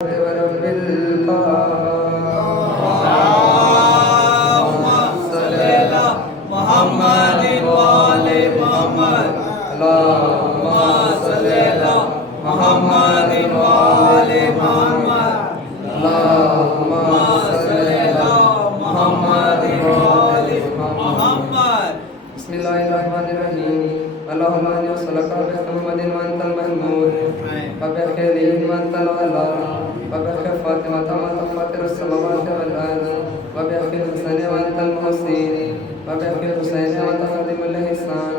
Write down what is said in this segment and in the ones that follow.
ورب اللهم صل على محمد وآل محمد. اللهم صل على محمد وآل محمد. اللهم صل على محمد وآل محمد. بسم الله الرحمن الرحيم. اللهم اني اصلك بحمد وانت المحمود وبخير وانت العلا وبخير فاطمة وانت فاطر السماوات والارض وبخير حسين وانت المحسن وبخير حسين وانت خادم الاحسان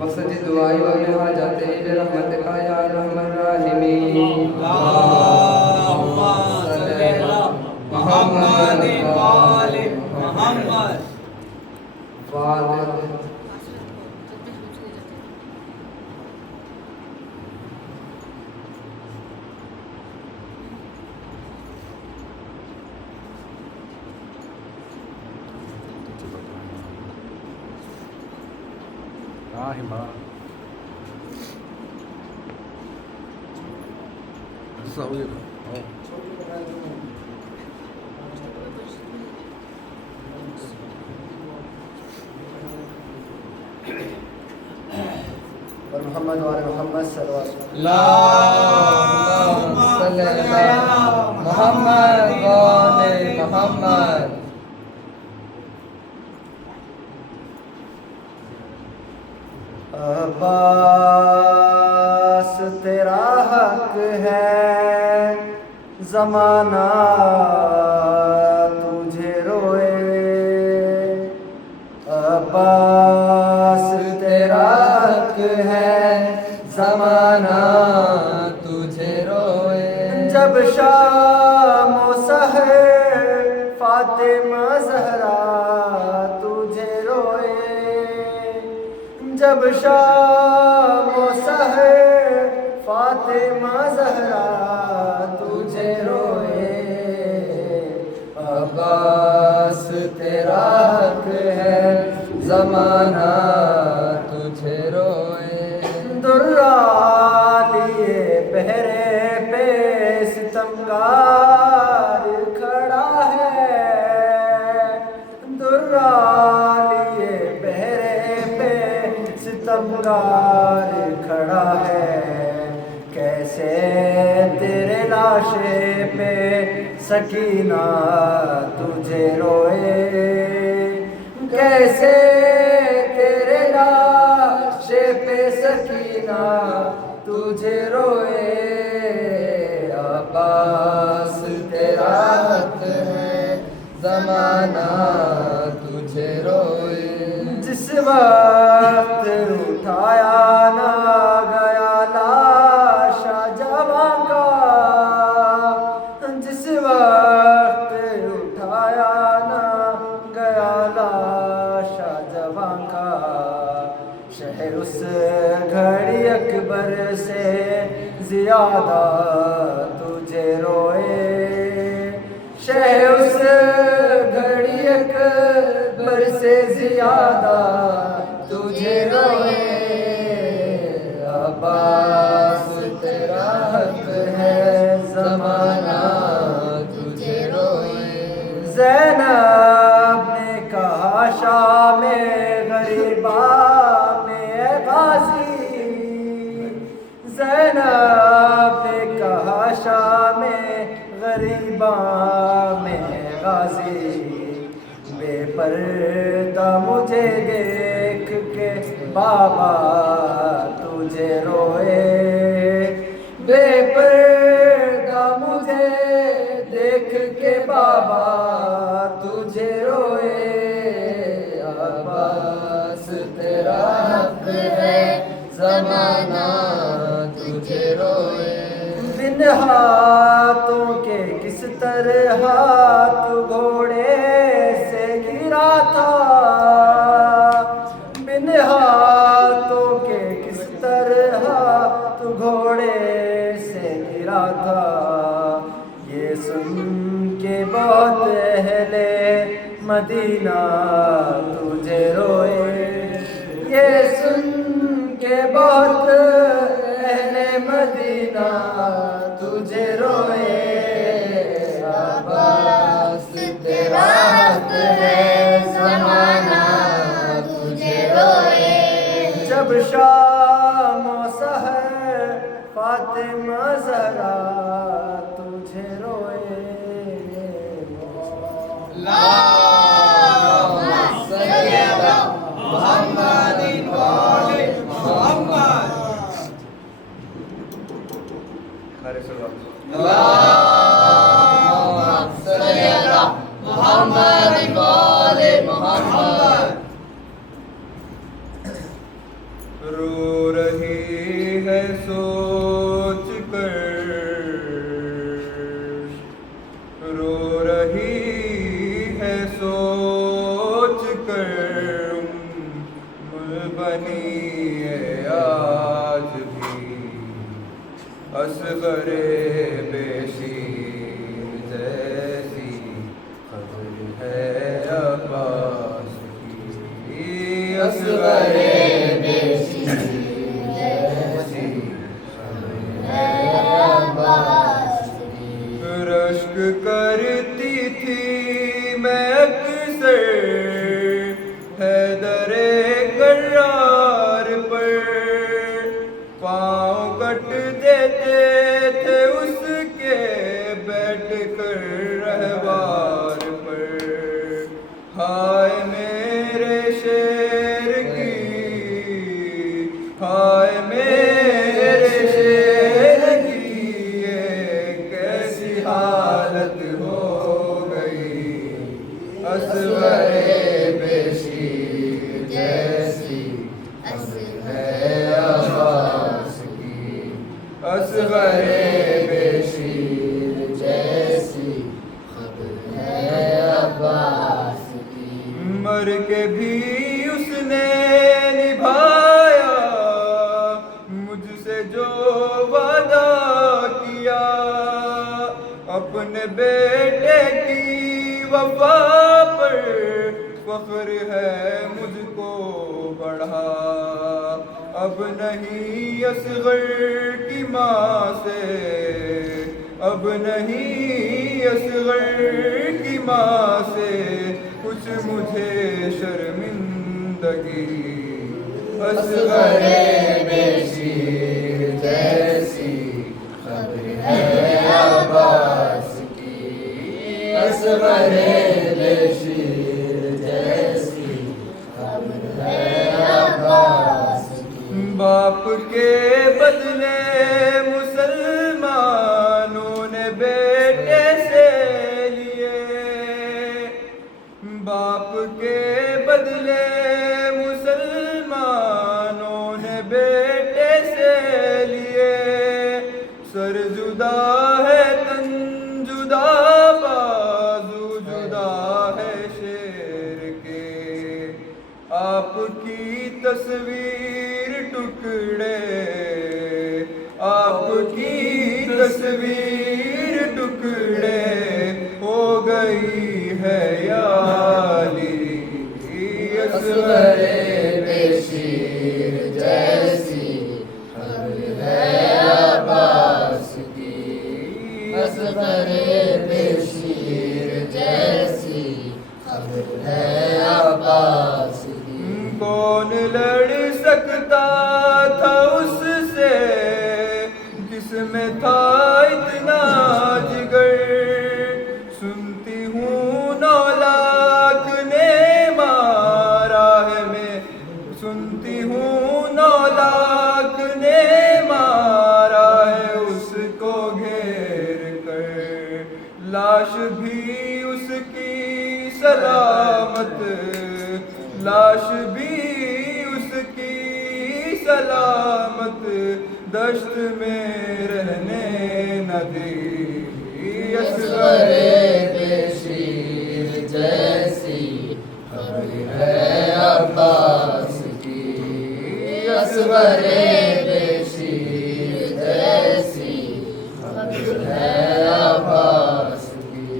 واستجب دعائي وابن حاجاتي برحمتك يا ارحم الراحمين. اللهم صل على محمد وآل محمد. فاتحة. محمد وعلى محمد صلوات اللهم صل على محمد وآل محمد. عباس تیرا حق ہے زمانہ تجھے روئے. عباس تیرا حق ہے زمانہ تجھے روئے جب شام و سحر فاطمہ زہرا تجھے روئے. جب شام و سحر فاطمہ زہرا تجھے روئے. عباس تیرا حق ہے زمانہ تجھے روئے. درا لیے پہرے پہ ستمگار کھڑا ہے. درا لیے پہرے پہ ستمگار کھڑا ہے. کیسے تیرے لاشے پہ سکینہ تجھے روئے. کیسے تیرے لاشے پہ سکینہ تجھے روئے. عباس تیرا حق ہے زمانہ تجھے روئے. جس وقت اٹھایا نہ گیا لاش جواں کا. جس وقت اٹھایا نہ گیا لاش جواں کا. شہر اس گھڑی اکبر سے زیادہ تجھے روئے. شہر اس گھڑی اکبر سے زیادہ تجھے روئے. عباس تیرا حق ہے زمانہ تجھے روئے. زینب نے کہا شام غریبا میں اے غازی. زینب نے کہا شام غریبا میں اے غازی. بے پردہ مجھے دیکھ کے بابا تجھے روئے. بے پردہ مجھے دیکھ کے بابا تجھے روئے. عباس تیرا حق ہے زمانہ تجھے روئے. بن ہاتھوں کے کس طرح تو گھوڑے سے گرا تھا. بن ہاتھوں کے کس طرح تو گھوڑے سے گرا تھا. یہ سن کے بہت اہل مدینہ تجھے روئے. یہ سن کے بہت اہل مدینہ تجھے روئے. محمد وآل محمد. رو رہی ہے سوچ کر، رو رہی ہے سوچ کر، بنی ہے آج بھی اصغر بے شیر جیسی خبر ہے عباس کی، اصغر بے شیر جیسی خبر ہے عباس کی. رشک کرتی تھی میں اکثر حیدر کرار پر، پاؤں کٹ دیتے تھے اس کے بیٹھ کر رہوار پر. ہائے میرے شیر کی، ہائے میرے شیر کی، یہ کیسی حالت ہو گئی، اصغر بے شیر جیسی خبر ہے عباس کی، اصغر بے شیر جیسی خبر ہے عباس کی. مر کے بھی اس نے نبھایا مجھ سے جو وعدہ کیا، اپنے بیٹے کی وفا پر فخر ہے مجھ کو بڑھا. اب نہیں اصغر کی ماں سے، اب نہیں اصغر کی ماں سے کچھ مجھے شرمندگی، اصغر بے شیر جیسی خبر ہے عباس کی، اصغر بے شیر جیسی خبر ہے عباس کی. باپ کے بدلے مسلمانوں نے بیٹے سے لیے، باپ کے بدلے مسلمانوں نے بیٹے سے لیے. سر جدا ہے تن جدا، بازو جدا ہے شیر کے، آپ کی تصویر ٹکڑے، آپ کی تصویر ٹکڑے ہو گئی ہے یا علی، اصغر بے شیر جیسی خبر ہے عباس کی، اصغر بے شیر جیسی خبر ہے عباس کی. کون لڑ سکتا تھا اس سے، کس میں تھا اتنا جگر، سنتی ہوں 9 لاکھ نے مارا ہے میں، سنتی ہوں 9 لاکھ نے مارا ہے اس کو گھیر کر. لاش بھی اس کی سلامت، لاش بھی اس کی سلامت دشت میں رہنے نہ دی، اصغر بے شیر جیسی خبر ہے عباس کی، اصغر بے شیر جیسی خبر ہے عباس کی.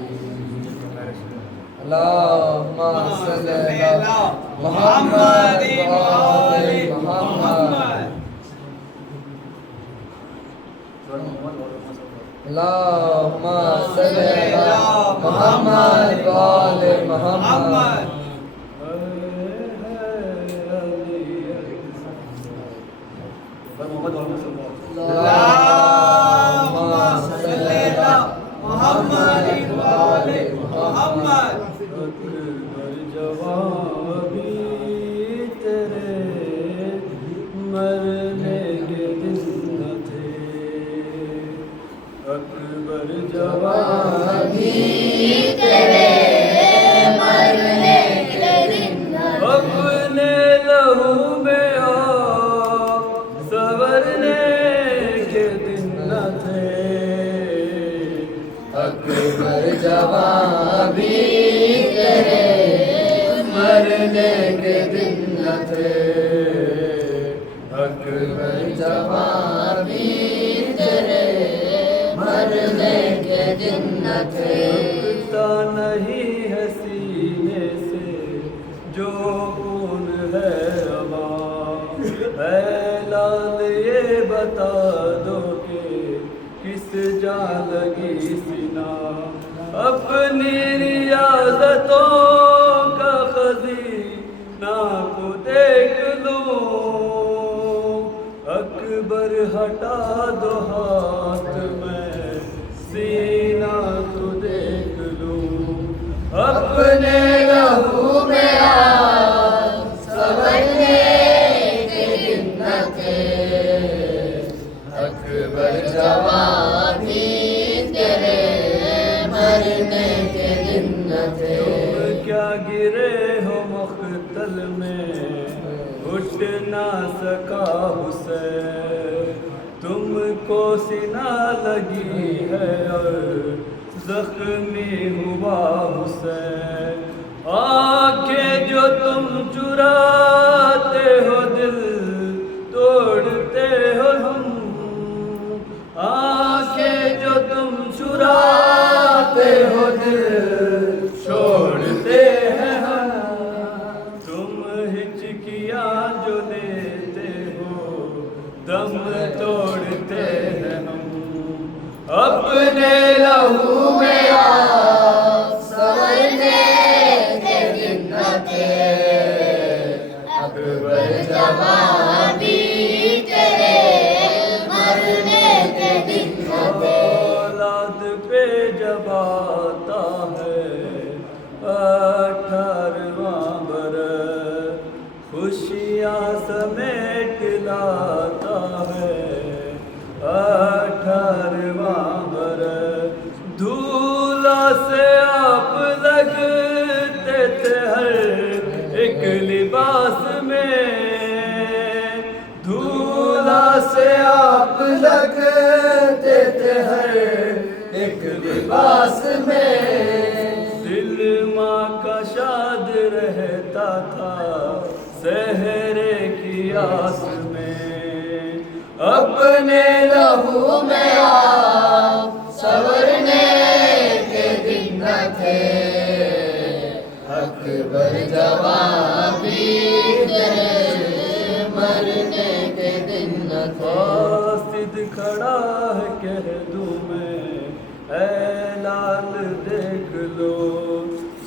اللہم صلی علی محمد وآل محمد. اللہم صلی علی محمد وآل محمد. اللہم صلی علی محمد وآل محمد. اکبر جوابی تیرے مرنے کے دن نہ تھے، اکبر جوابی تیرے اکبر جوان بھی تیرے مرنے کے دن نہ تھے، اکبر جوان بھی تیرے مرنے کے دن نہ تھے۔ لگتا نہیں ہے سینے سے جو خون ہے ابا، اے لال یہ بتا دو کہ کس جا لگی سینا، اپنی ریاضتوں کا خزینہ کو دیکھ لوں، اکبر ہٹا دو ہاتھ میں سینہ تو دیکھ لوں، اپنے لہو میں آگ سنورنے کے دن نہ تھے، اکبر جوان بھی تیرے مرنے کے دن نہ تھے۔ تم کیا گرے ہو مقتل میں اٹھ نہ سکا حسین، تم کو سینہ لگی ہے اور زخمی ہوا حسین، آنکھیں جو تم چراتے ہو دل توڑتے ہو ہم، آنکھیں جو تم چراتے ہو دل چھوڑتے ہیں ہم، تم ہچکیاں جو لیتے ہو دم توڑتے ہیں ہم، اپنے لہو میں آگ سنورنے کے دن نہ تھے، اکبر جوان بھی تیرے مرنے کے دن نہ تھے۔ اولاد پہ جب آتا ہے 18واں برس، خوشیاں سمیٹ لاتا ہے 18واں برس، دھولا سے آپ لگتے تھے ہر ایک لباس میں، دھولا سے آپ لگتے تھے ہر ایک لباس میں، دل ماں کا شاد رہتا تھا سہرے کی آس میں، اپنے لہو میں آگ سنورنے کے دن نہ تھے، اکبر جوان بھی تیرے مرنے کے دن نہ تھے۔ قاصد کھڑا ہے کہہ دوں میں اے لال دیکھ لو،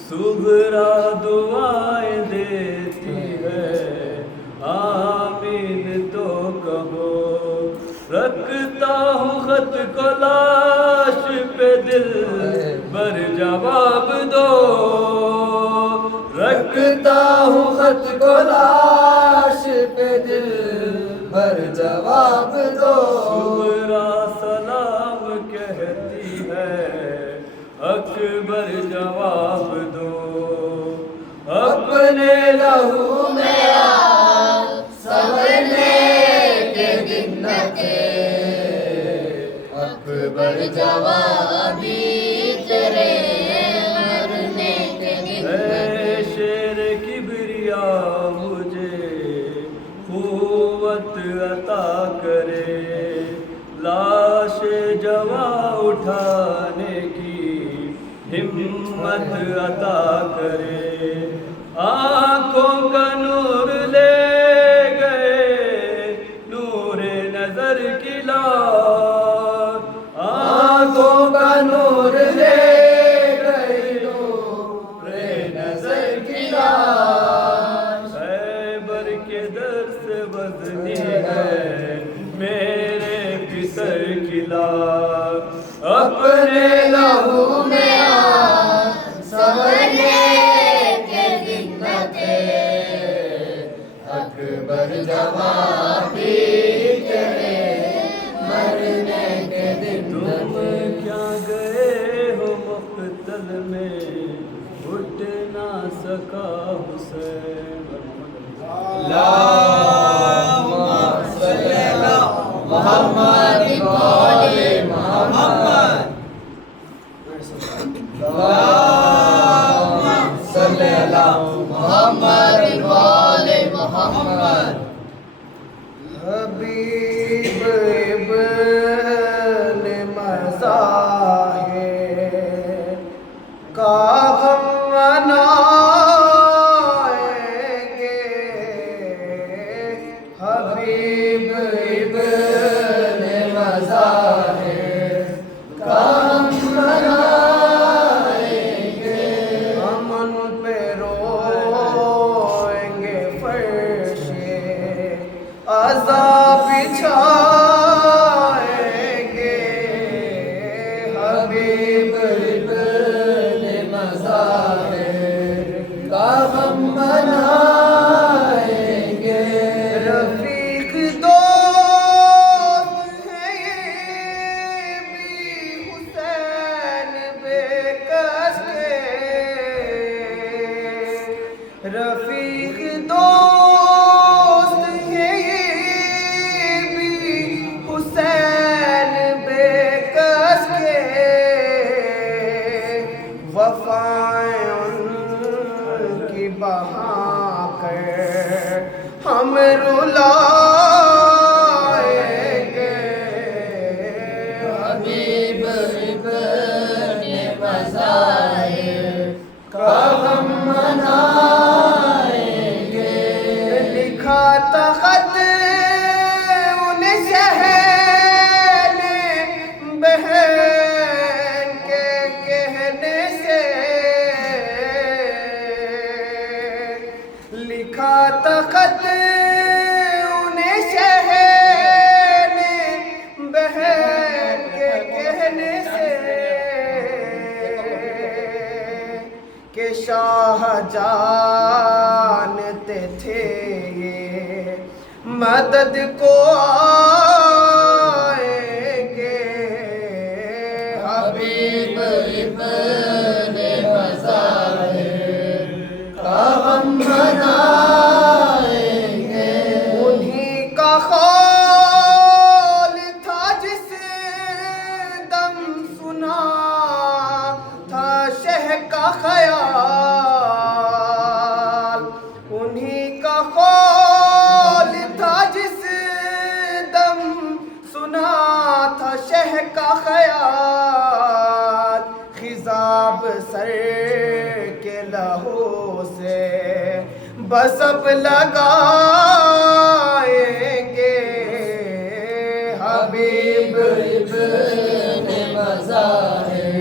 صغرا دعائیں دیتی ہے آمین تو کہو، رکھتا ہوں خط کو لاش پہ دل بر جواب دو، رکھتا ہوں خط کو لاش پہ دل بھر جواب دو، صغرا سلام کہتی ہے اکبر جواب دو، اپنے لہو میں آگ سنورنے کے دن نہ تھے، اکبر جوان بھی تیرے مرنے کے دن نہ تھے۔ اے شیر کبریا مجھے قوت عطا کرے، لاش جواں اٹھانے کی ہمت عطا کرے، آنکھوں کا نور لے گئے نور نظر کی لاٹ، آنکھوں کا نور لے گئی نور نظر کی لاش، خیبر کے در سے وزنی ہے میرے پسر کی لاش، اپنے لہو میں آگ سنورنے کے دن نہ تھے، اکبر جوان بھی تیرے مرنے کے دن نہ تم تھے۔ کیا گئے ہو مقتل میں اٹھ نہ سکا حسین، اللہم صلی علی محمد و آل محمد۔ صلی اللہ محمد والے محمد حبیب ابن مظاہر کا غم منائیں گے حبیب ابن مظاہر کا غم منائیں گے ہم ان پہ روئیں گے فرش عذاب بچھائیں گے حبیب ابن مظاہر کا غم منائیں گے رفیق دوست ہے یہ بھی حسین بے کس کے رفیق دوست ہے حسین بے کس کے وفائیں ان کی بہا کر ہم رلائیں گے حبیب ابن مظاہر کا غم منائیں گے لکھا تھا خط بہن کے کہنے سے لکھا تھا خط انہیں شہن بہن کے کہنے سے کہ شاہ جانتے تھے یہ مدد کو حبیب ابن مظاہر کا غم منائیں گے انہی کا خول تھا جس دم سنا تھا شہ کا خیال انہی کا خول تھا جس دم سنا تھا شہ کا خیال خضاب سر کے لہو سے بس اب لگائیں گے حبیب ابن مظاہر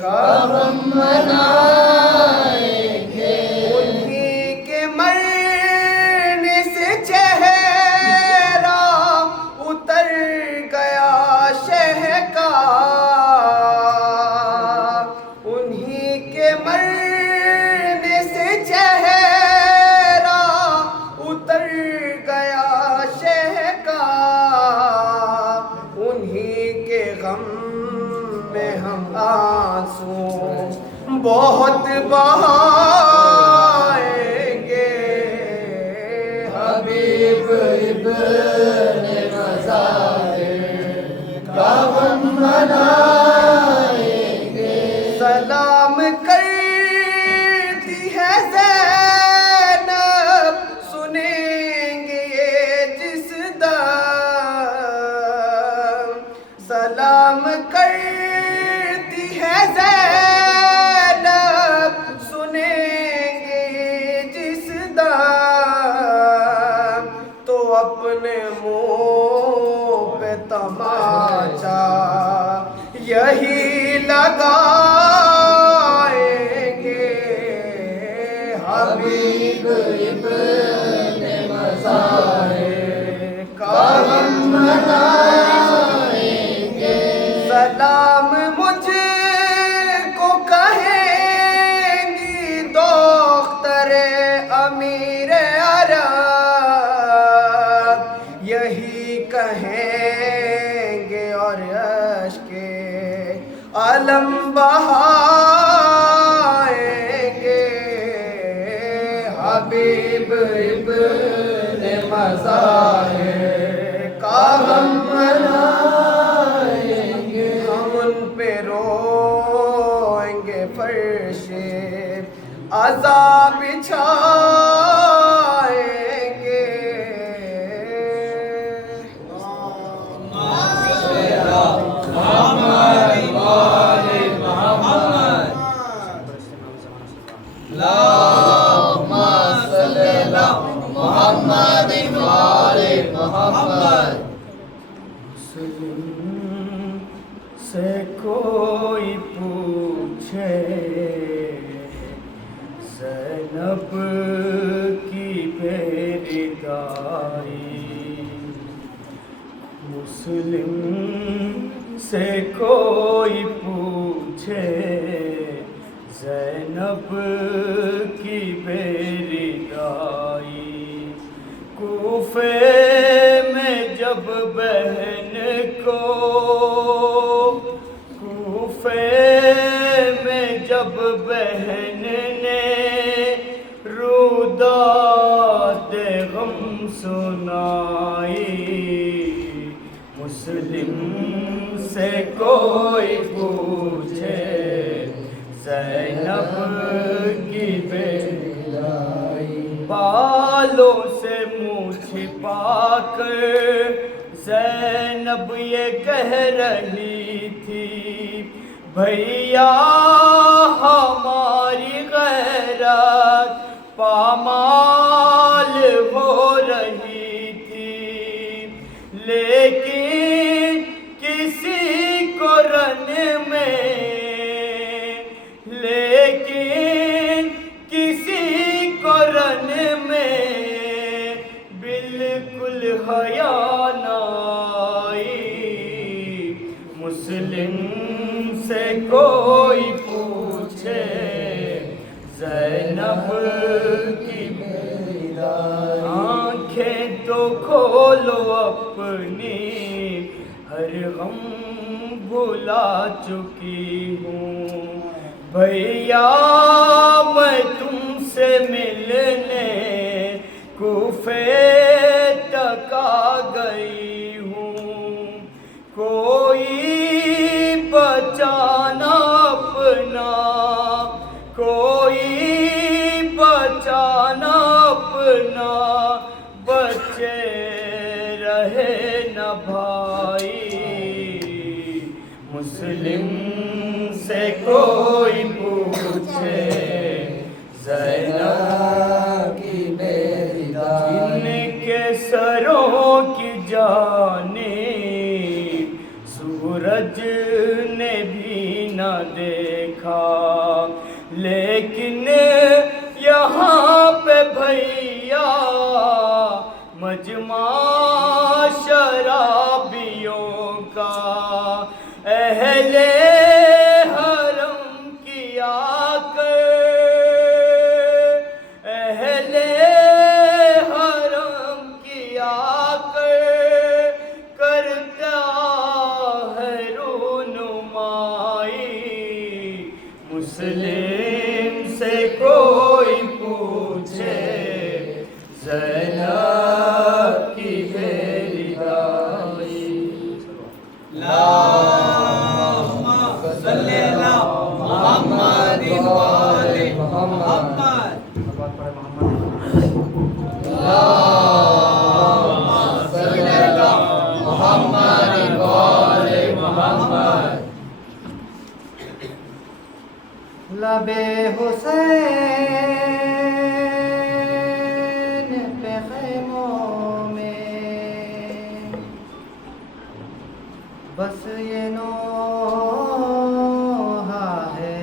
کا غم منائیں گے انہی کے مرنے سے چہرہ اتر گیا شہ کا انہی کے مرنے سے چہرہ اتر گیا شہ کا انہی کے غم میں ہم آنسو بہت بہائیں گے حبیب ابن مظاہر کا غم منائیں گے سلام کرتی ہے زینب سنیں گے یہ جس دم سلام کرتی ہے زینب سنیں گے یہ جس دم تو اپنے منہ پہ تماچا یہی لگائیں گے حبیب ابن مظاہر کا غم منائیں گے سلام مجھ کو کہیں گی دختر امیر عرب یہی کہیں گے اور اشک علم بہائیں گے حبیب ابن مظاہر کا غم منائیں گے ہم ان پہ رو فرش عذاب بچھائیں گے مسلم سے کوئی پوچھے زینب کی بیردائی، مسلم سے کوئی پوچھے زینب کی بیردائی، کوفے میں جب بہن کو، کوفے میں جب بہن نے روداد غم سنائی، مسلم سے کوئی پوچھے زینب کی بیردائی، بالوں سے منہ چھپا کر زینب یہ کہہ رہی تھی، بھیا ہماری غیرت پامال ہو رہی تھی، لیکن کسی کو رن میں، لیکن کسی کو رن میں بالکل حیا نہ آئی، مسلم سے کوئی پوچھے زینب کی بیردائی، آنکھیں تو کھولو اپنی، ہر غم بھلا چکی ہوں، بھیا میں تم سے ملنے کوفے تک آ گئی ہوں، کوئی بچانا اپنا، کوئی بچانا اپنا، بچے رہے نہ بھائی، مسلم سے کوئی پوچھے زینب کی بیردائی، جن کے سروں کی جانب سورج نے بھی نہ دیکھا، لیکن یہاں پہ بھیا مجمع شرابیوں کا اہل حرم کی آ کر، اہل حرم کی آ کر کرتا ہے رونمائی، مسلم سے کوئی پوچھے زینب کی بیردائی، اللہم صلی علی محمد و آل محمد، اللہم صلی علی محمد و آل محمد، لب حسین پہ خیموں میں بس یہ نوحہ ہے،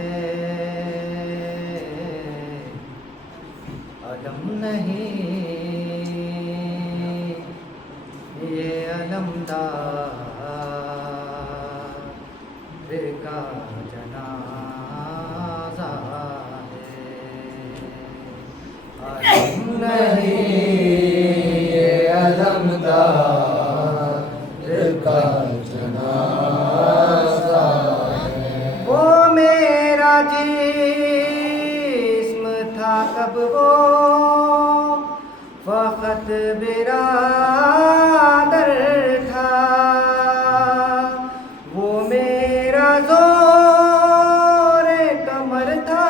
علم نہیں یہ علمدار کا جنازہ ہے، علم نہیں یہ علمدار کا جنازہ ہے، وہ میرا جسم تھا کب وہ وقت برادر تھا، وہ میرا زور کمر تھا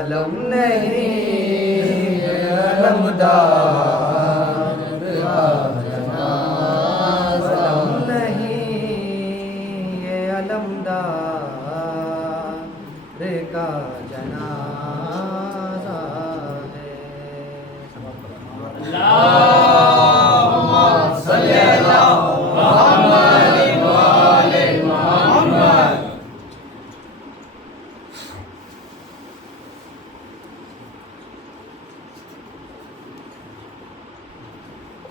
علم نہیں علمدار کا جنازہ علم نہیں یہ علمدار کا جنازہ ہے. اللہم صلی علی محمد و آل محمد.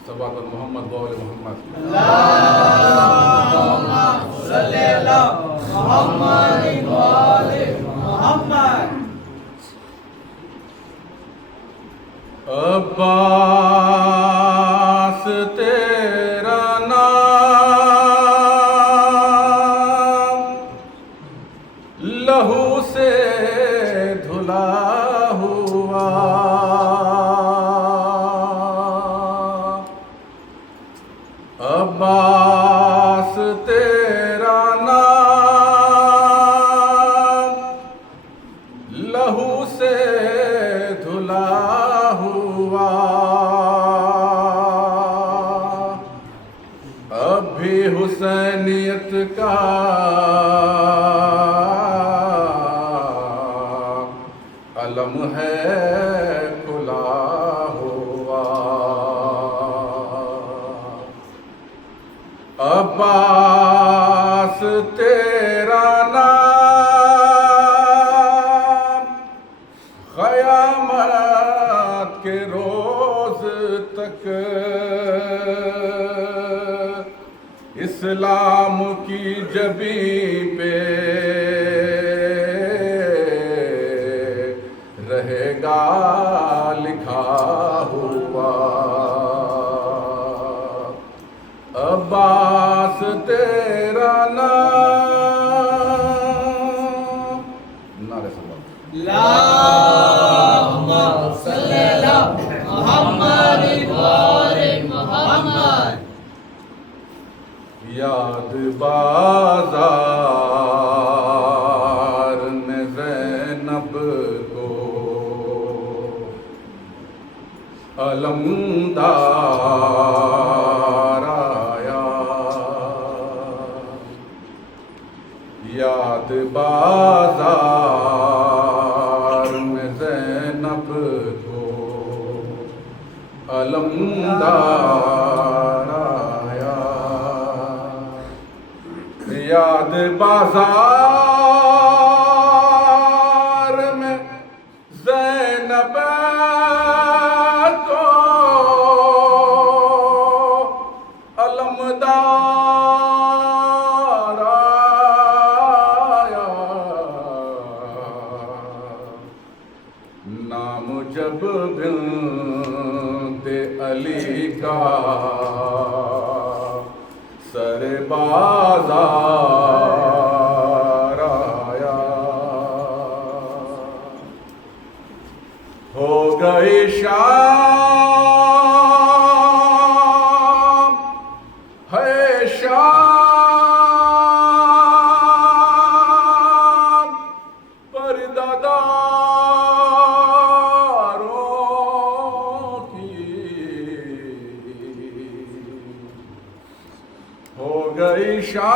صلوات محمد و آل محمد. اللہم صلی علی محمد و آل محمد. عباس تیرا نام لہو سے دھلا ہوا، عباس تیرا نام لہو سے دھلا ہوا، اب بھی حسینیت کا علم ہے کھلا ہوا. عباس تیرا نام قیامت کے روز تک اسلام کی جبین پہ رہے گا لکھا ہوا. عباس تیرا نام. نعرہ صلوات. اللہم صلی علی محمد و آل محمد. یاد بازار میں زینب کو علمدار آیا، یاد بازار میں زینب کو علمدار آیا، یاد بازار میں زینب کو علمدار آیا، نام جب بنت علی کا سر بازار آیا، ہو گئی شام ہے شام پردہ داروں کی، ہو گئی شام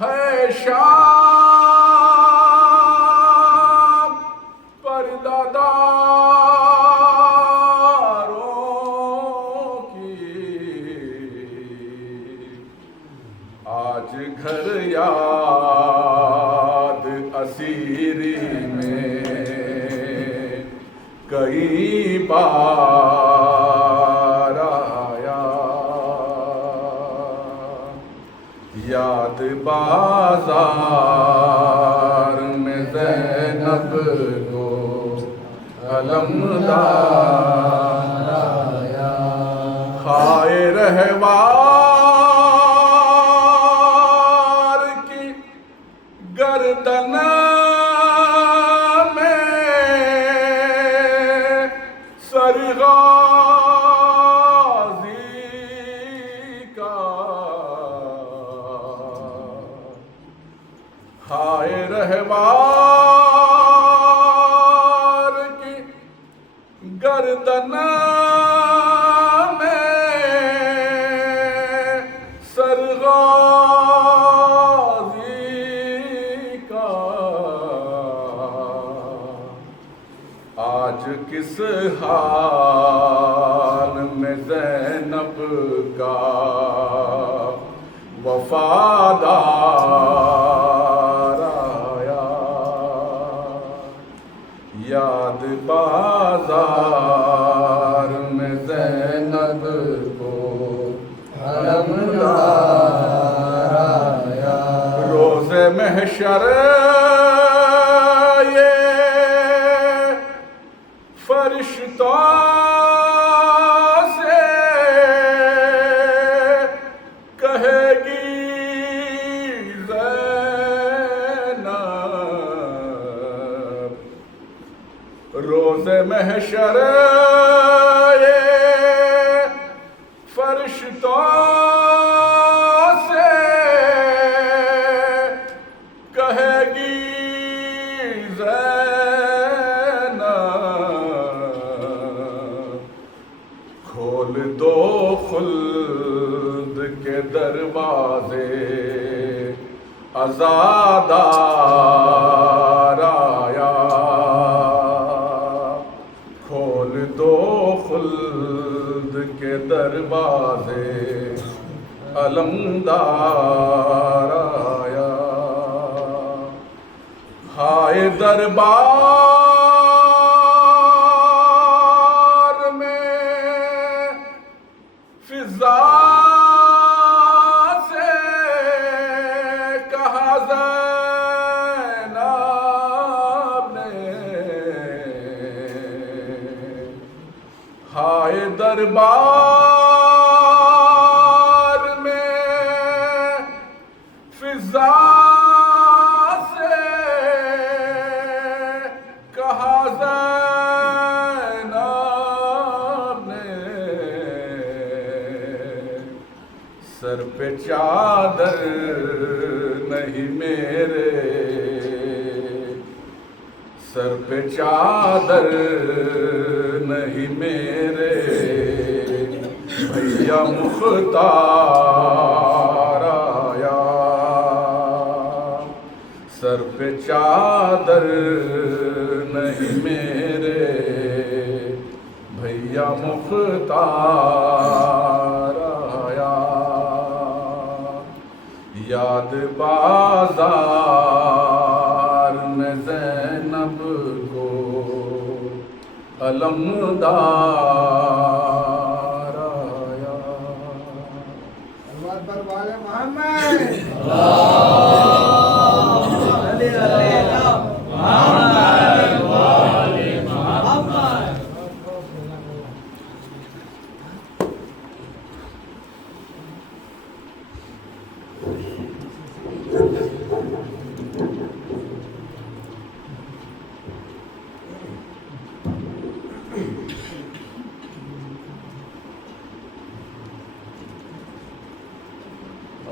ہے شام پردہ داروں کی، آج گھر یاد اسیری میں کئی بار آیا، یاد بازار میں زینب کو علمدار آیا، خائے رہوار کی گردن میں سرغازی کا ہائے رہوار کی گردن میں سرغازی کا آج کس حال میں زینب کا وفادار آیا یاد بازار میں زینب کو علمدار آیا روز محشر یہ فرشتوں سے کہے گی زینب روز محشر یہ فرشتوں سے کہے گی زینب کھول دو خلد کے دروازے عزادار آیا کھول دو خلد کے دروازے علمدار آیا ہائے دربار میں فضا سے کہا زینب نے ہائے دربار میں فضا سے کہا زینب نے سر پہ چادر نہیں میرے سر پہ چادر نہیں میرے بھیا مختار آیا سر پہ چادر نہیں میرے بھیا مختار آیا یاد بازار میں زینب کو علمدار آیا اللہ پر والے محمد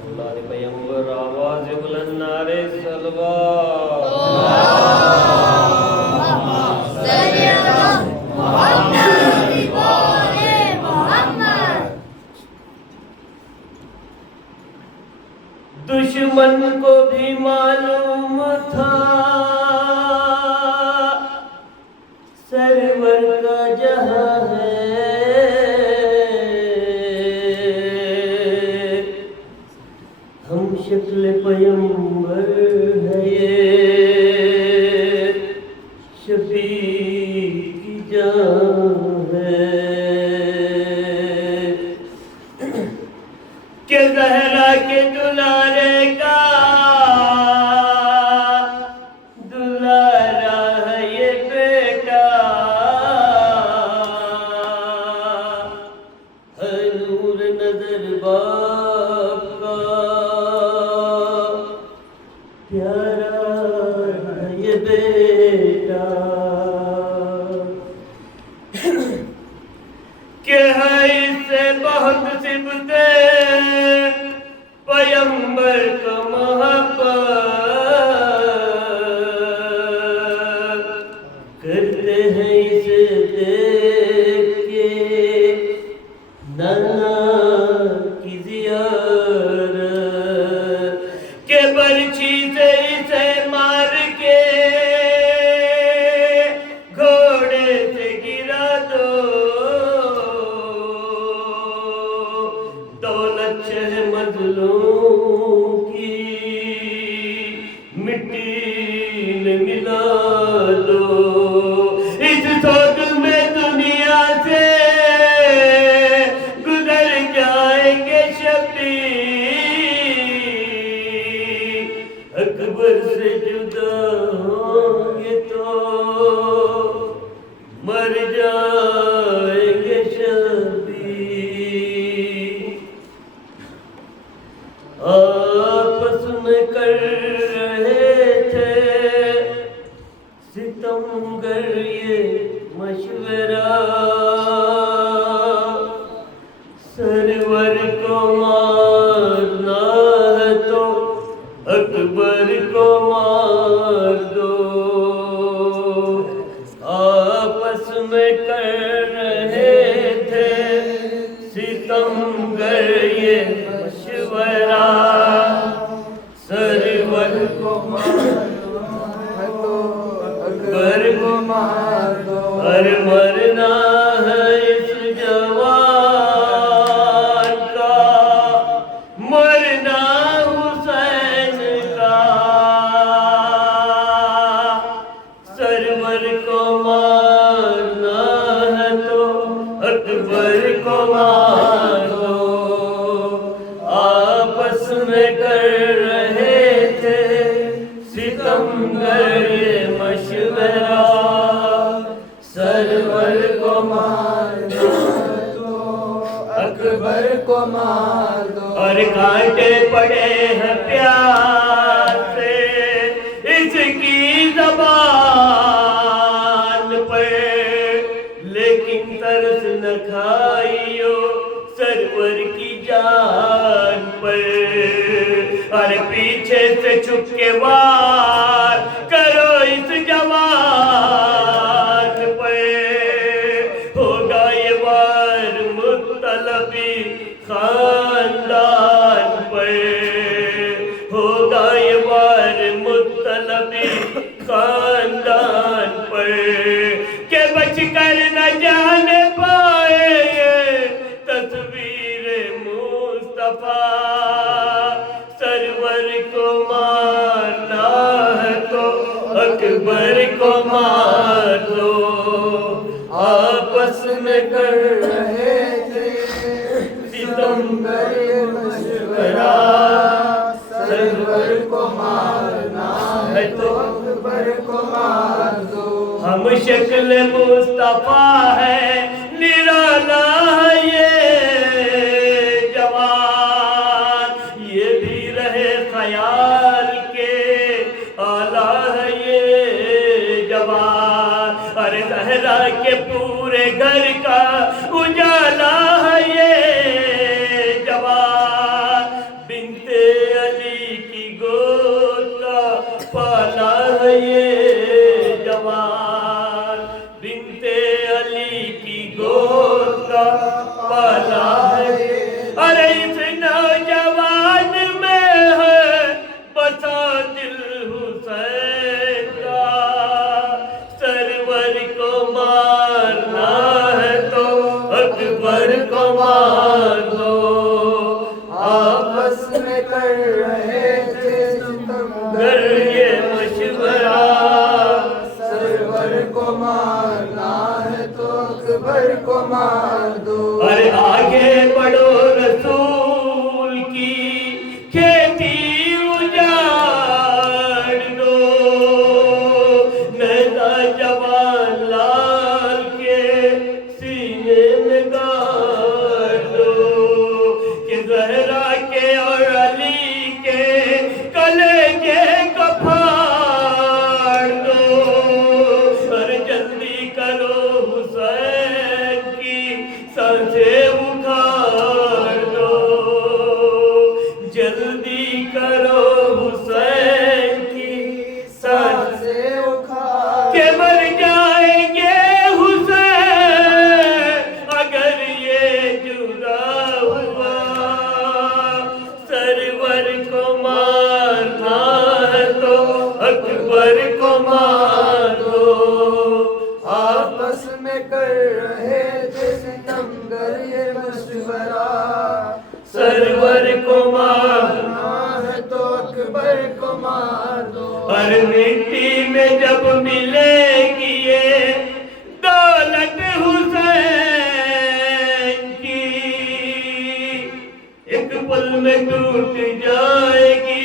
اللہ نے پیغمبر آواز بلند نعرے صلوات دشمن کو بھی معلوم تھا سرور کا جہاں ہے ہم شکل پیغمبر ہے یہ شفیع کی جان ہے کہ زہرا کے دلارے کا دلارا ہے یہ بیٹا ہے نور نظر باپ کا پیارا ہے یہ بیٹا کہ ہے اس سے بہت صفتیں پیغمبر کو محبت اکبر سے جدا ہوں گے تو مر جائیں گے شبیر آپس میں کر رہے تھے ستمگر یہ مشورہ سرور کو مارنا ہے تو اکبر کو مار دو آپس میں کر رہے تھے ستمگر یہ مشورہ سرور کو مار دو اکبر کو مار دو اور مرنا ہے اس جوان کا مرنا حسین کا سرور کو مارنا ہے تو اکبر کو مار دو آپس میں کر رہے تھے ستمگر یہ مشورہ سرور کو مار دو اکبر کو مار دو اور کانٹے پڑے ہیں پیار سے اس کی زبان پر لیکن ترس نہ کھائیو سرور کی جان پر اور پیچھے سے چھپ کے وار کرو اس جوان پر ہوگا یہ وار مطلبی خاندان پر ہوگا یہ وار مطلبی خاندان پر کہ بچ کر نہ جانے پائے یہ تصویر مصطفیٰ سرور کو مارنا ہے تو اکبر کو مار دو آپس میں کر رہے تھے ستمگر یہ مشورہ سرور کو مارنا ہے تو اکبر کو مار دو ہم شکل مصطفیٰ ہے نرالا ہے یہ جوان یہ بھی رہے خیال کے آلہ ہے یہ جوان ارے زہرا کے پورے گھر کا اجالا ہے یہ جوان بنت علی کی گود کا پالا ہے یہ جوان بنت علی کی گود کا پالا ہے ارے اس نوجوان میں ہے بسا دل حسین کا سرور کو مارنا ہے تو اکبر کو مار دو آپس میں کر رہے تھے ستمگر گر یہ مشورہ سرور کو مارنا ہے تو اکبر کو مار دو اور آگے بڑھو رسول کی کھیتی اجاڑ دو نیزہ جوان لال کے سینے میں گاڑ دو کہ زہرا کے اور علی کے کلیجے کو پھاڑ دو اور جلدی کرو حسین کی سانسیں اکھاڑ دو جلدی کرو حسین کی سانسیں اکھاڑ کہ مر جائیں گے حسین اگر یہ جدا ہوا سرور کو مارنا ہے تو اکبر کو مار دو آپس میں کر رہے تھے ستمگر یہ مشورہ سرور کو مارنا مارنا ہے تو اکبر کو مار دو اور مٹی میں جب ملے گی یہ دولت حسین کی ایک پل میں ٹوٹ جائے گی